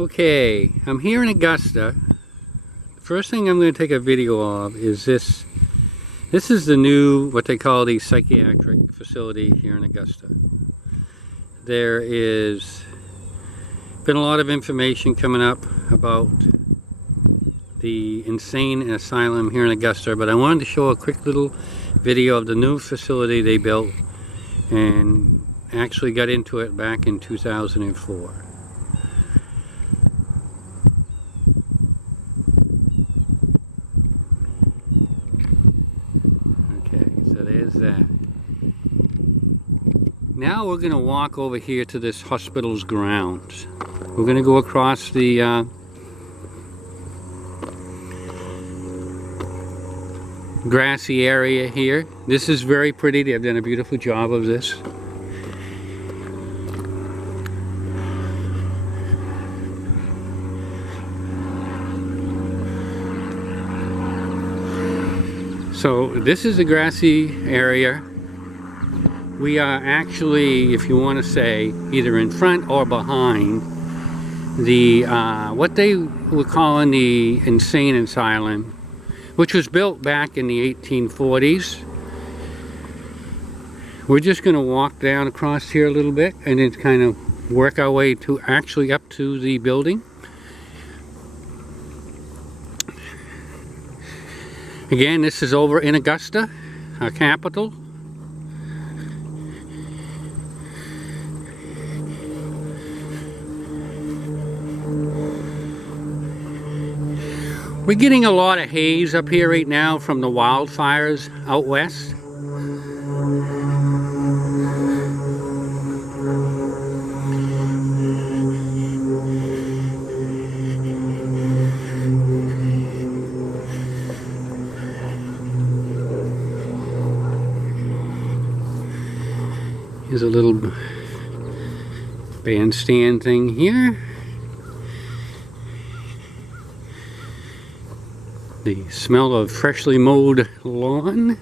Okay, I'm here in Augusta. First thing I'm going to take a video of is this. This is the new, what they call the psychiatric facility here in Augusta. There is been a lot of information coming up about the insane asylum here in Augusta, but I wanted to show a quick little video of the new facility they built and actually got into it back in 2004. There's that. Now we're going to walk over here to this hospital's grounds. We're going to go across the grassy area here. This is very pretty. They've done a beautiful job of this. So this is the grassy area. We are actually, if you want to say, either in front or behind the what they were calling the insane asylum, which was built back in the 1840s. We're just going to walk down across here a little bit and then kind of work our way to actually up to the building. Again, this is over in Augusta, our capital. We're getting a lot of haze up here right now from the wildfires out west. Here's a little bandstand thing here. The smell of freshly mowed lawn.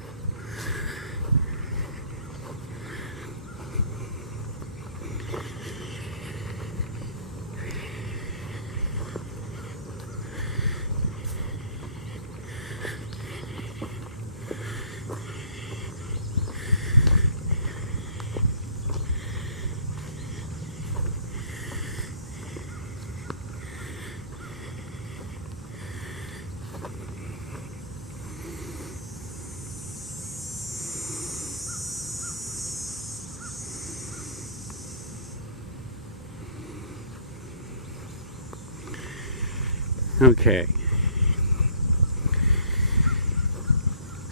Okay,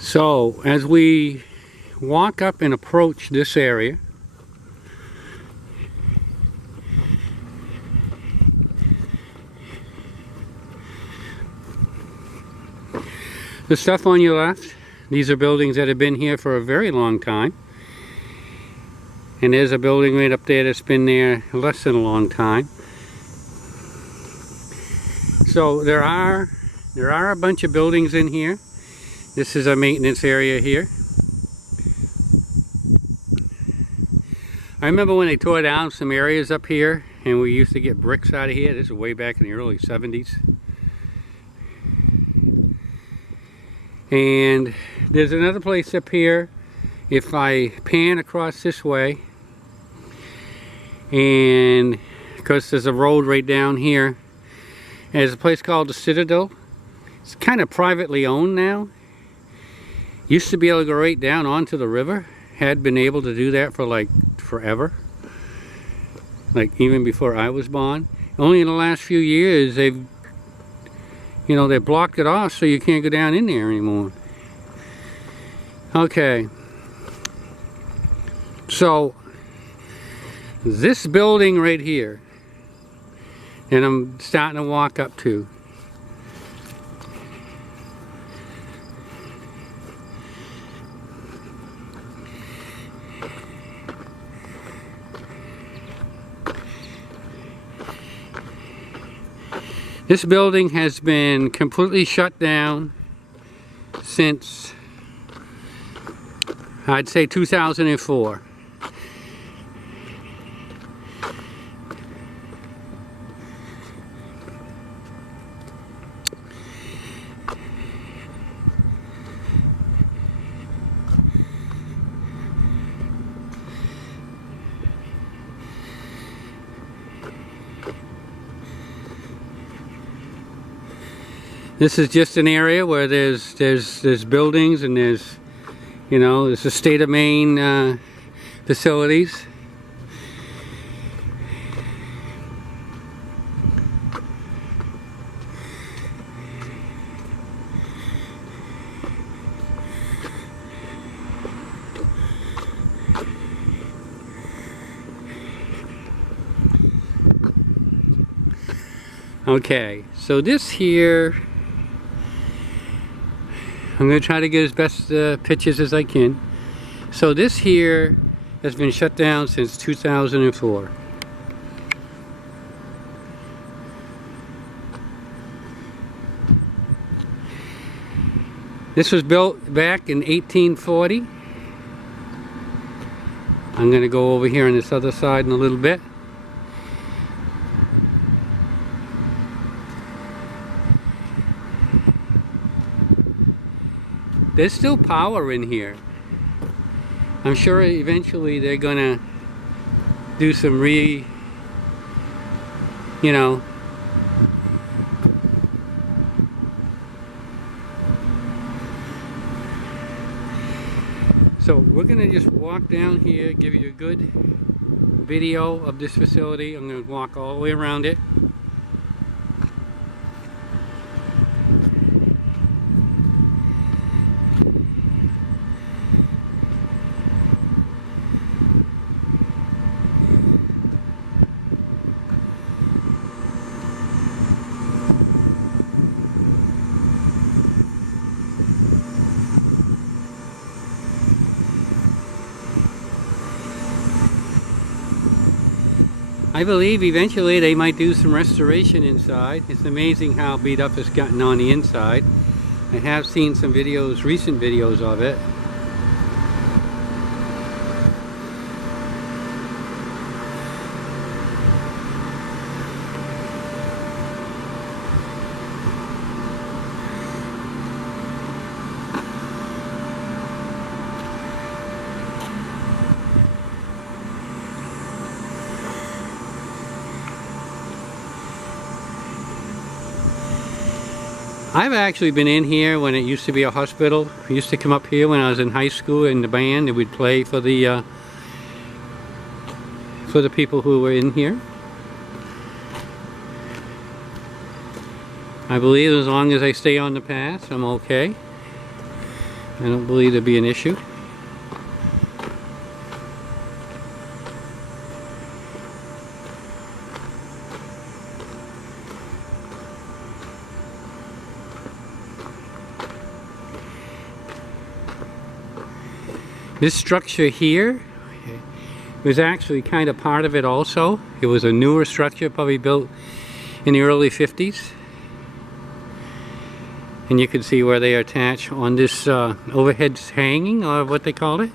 so as we walk up and approach this area, the stuff on your left, these are buildings that have been here for a very long time, and there's a building right up there that's been there less than a long time. So there are a bunch of buildings in here. This is a maintenance area here. I remember when they tore down some areas up here and we used to get bricks out of here. This is way back in the early 70s. And there's another place up here. If I pan across this way, and because there's a road right down here, there's a place called the Citadel. It's kind of privately owned now. Used to be able to go right down onto the river. Had been able to do that for like forever. Like even before I was born. Only in the last few years they've blocked it off so you can't go down in there anymore. Okay. So this building right here, and I'm starting to walk up to. This building has been completely shut down since, I'd say, 2004. This is just an area where there's buildings, and there's, you know, there's the state of Maine facilities. Okay, so this here, I'm going to try to get as best pictures as I can. So this here has been shut down since 2004. This was built back in 1840. I'm going to go over here on this other side in a little bit. There's still power in here. I'm sure eventually they're gonna do some you know, so we're gonna just walk down here, give you a good video of this facility. I'm gonna walk all the way around it. I believe eventually they might do some restoration inside. It's amazing how beat up it's gotten on the inside. I have seen some videos, recent videos of it. I've actually been in here when it used to be a hospital. I used to come up here when I was in high school in the band, and we'd play for the people who were in here. I believe as long as I stay on the path, I'm okay. I don't believe there'll be an issue. This structure here was actually kind of part of it also. It was a newer structure, probably built in the early 50s. And you can see where they attach on this overhead hanging, or what they call it.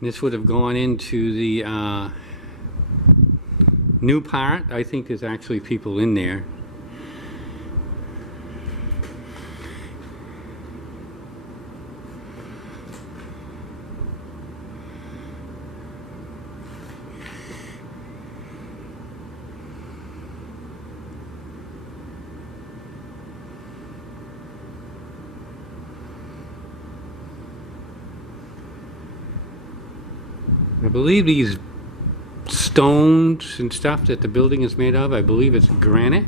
This would have gone into the new part. I think there's actually people in there. I believe these stones and stuff that the building is made of, I believe it's granite.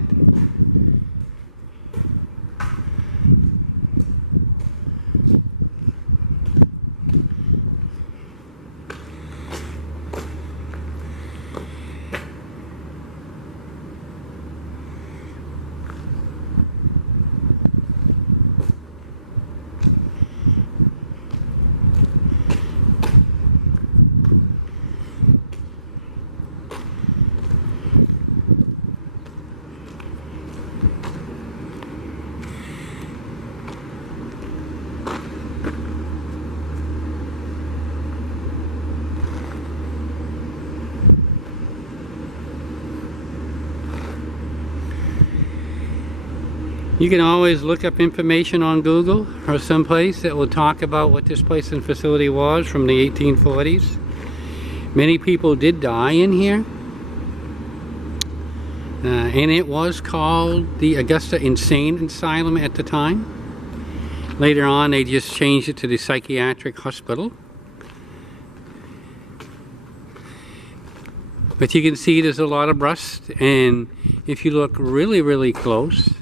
You can always look up information on Google or someplace that will talk about what this place and facility was from the 1840s. Many people did die in here. And it was called the Augusta Insane Asylum at the time. Later on, they just changed it to the Psychiatric Hospital. But you can see there's a lot of rust, and if you look really, really close,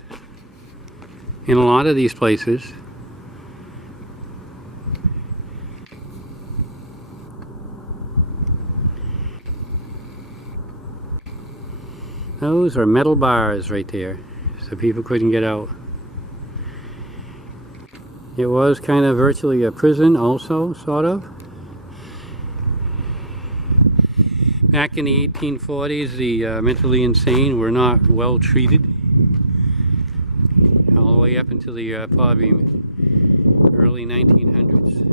in a lot of these places, those are metal bars right there, so people couldn't get out. It was kind of virtually a prison also, sort of. Back in the 1840s, the mentally insane were not well treated. All the way up until the probably early 1900s.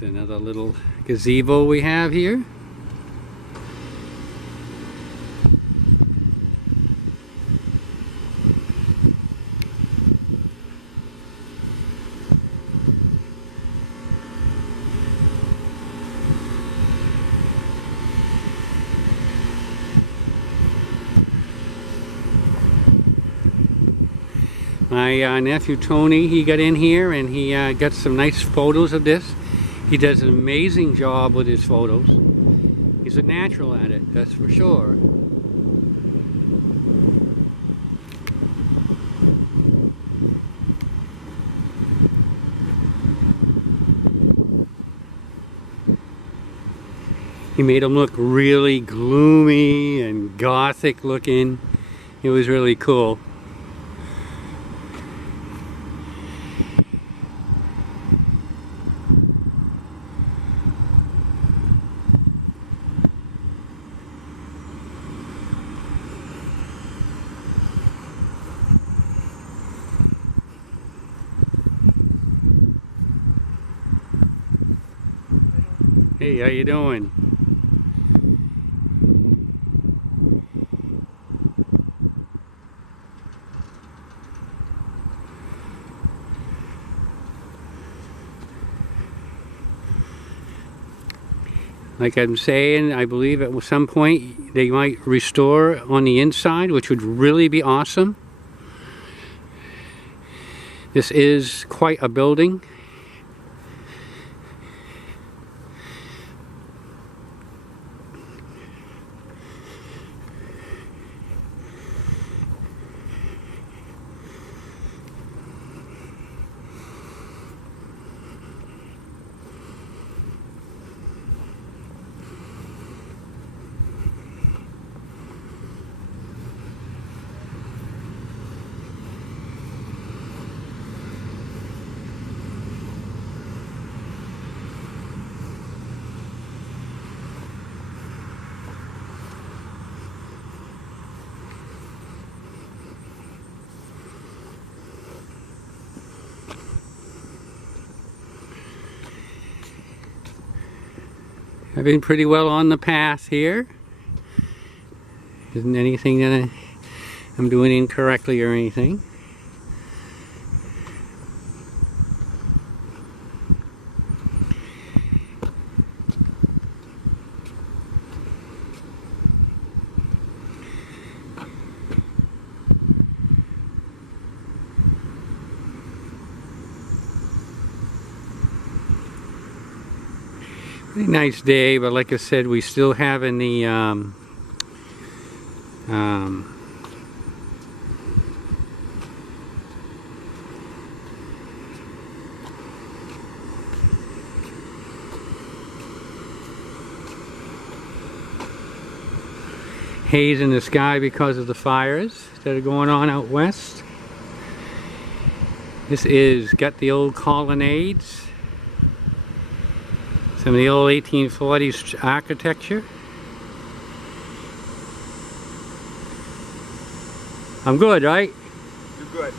Another little gazebo we have here. My nephew Tony, he got in here and he got some nice photos of this. He does an amazing job with his photos. He's a natural at it, that's for sure. He made them look really gloomy and gothic looking. It was really cool. Hey, how you doing? Like I'm saying, I believe at some point they might restore on the inside, which would really be awesome. This is quite a building. I've been pretty well on the path here. Isn't anything that I'm doing incorrectly or anything. Pretty nice day, but like I said, we still having the Haze in the sky because of the fires that are going on out west. This is got the old colonnades, some of the old 1840s architecture. I'm good, right? You're good.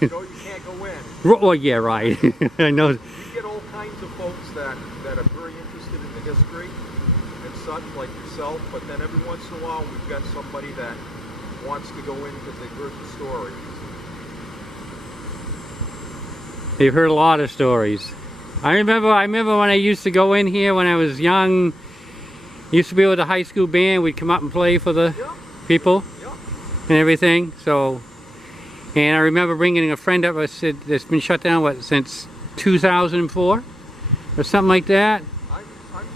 You know you can't go in. Oh yeah, right. I know. You get all kinds of folks that are very interested in the history and such, like yourself, but then every once in a while we've got somebody that wants to go in because they've heard the stories. They've heard a lot of stories. I remember when I used to go in here when I was young. Used to be with the high school band. We'd come up and play for the people and everything. So, and I remember bringing a friend up. I said, "It's been shut down what since 2004 or something like that." I'm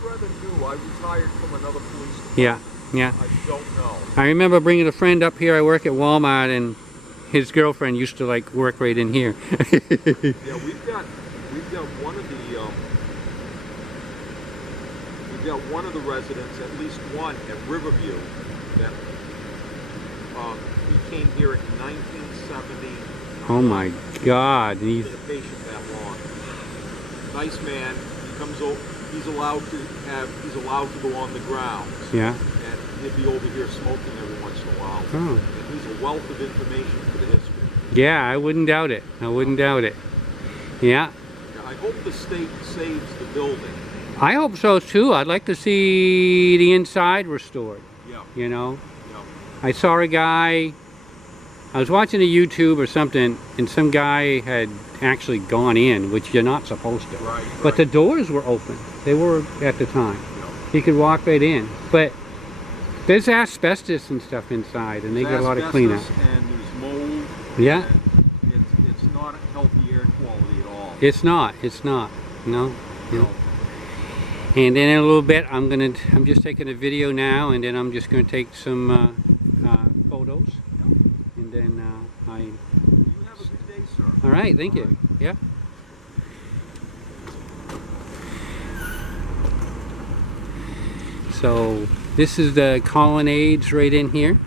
rather new. I retired from another police department. Yeah. I don't know. I remember bringing a friend up here. I work at Walmart, and his girlfriend used to like work right in here. Yeah, we've got one of the residents, at least one at Riverview, that he came here in 1970. Oh my God! He's been a patient that long. Nice man. He comes over. He's allowed to go on the grounds. Yeah. And he'll be over here smoking every once in a while. Oh. And he's a wealth of information for the history. Yeah, I wouldn't doubt it. I wouldn't doubt it. Yeah. I hope the state saves the building. I hope so too. I'd like to see the inside restored. Yeah. You know? Yeah. I saw a guy, I was watching a YouTube or something, and some guy had actually gone in, which you're not supposed to. Right. But the doors were open. They were at the time. Yeah. He could walk right in. But there's asbestos and stuff inside, and they get a lot of cleanup. And there's mold. Yeah. It's not healthy air quality at all. It's not. It's not. No. No. And then in a little bit, I'm just taking a video now, and then I'm just going to take some photos. And then You have a good day, sir. All right. Thank you. Yeah. So this is the colonnades right in here,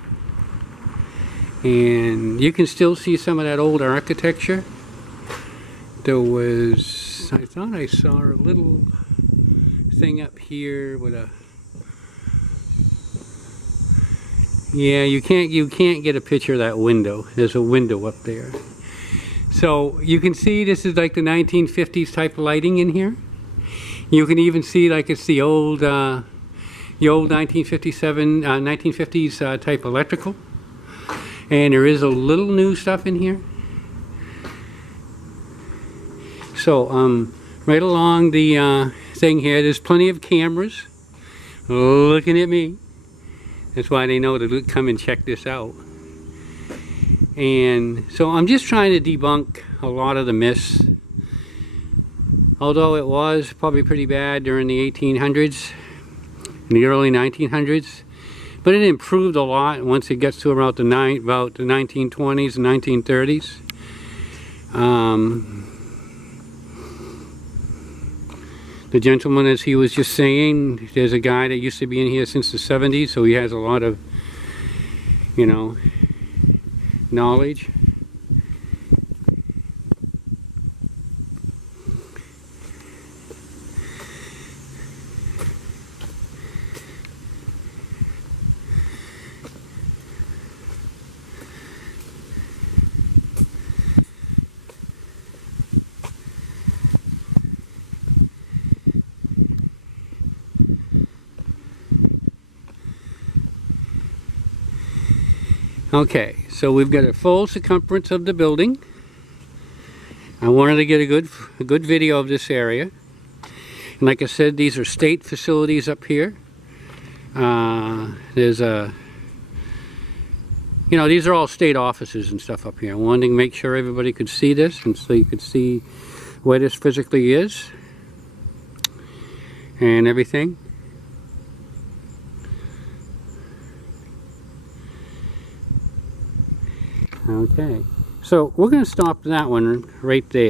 and you can still see some of that old architecture. There was, I thought I saw a little thing up here with a, yeah, you can't get a picture of that window. There's a window up there. So you can see this is like the 1950s type lighting in here. You can even see like it's the old 1950s type electrical. And there is a little new stuff in here. So right along the thing here, there's plenty of cameras looking at me. That's why they know to come and check this out. And so I'm just trying to debunk a lot of the myths. Although it was probably pretty bad during the 1800s, in the early 1900s, but it improved a lot once it gets to about the 1920s and 1930s. The gentleman, as he was just saying, there's a guy that used to be in here since the 70s, so he has a lot of, you know, knowledge. Okay, so we've got a full circumference of the building. I wanted to get a good video of this area. And like I said, these are state facilities up here. There's a, you know, these are all state offices and stuff up here. I wanted to make sure everybody could see this, and so you could see where this physically is and everything. Okay. So we're going to stop that one right there.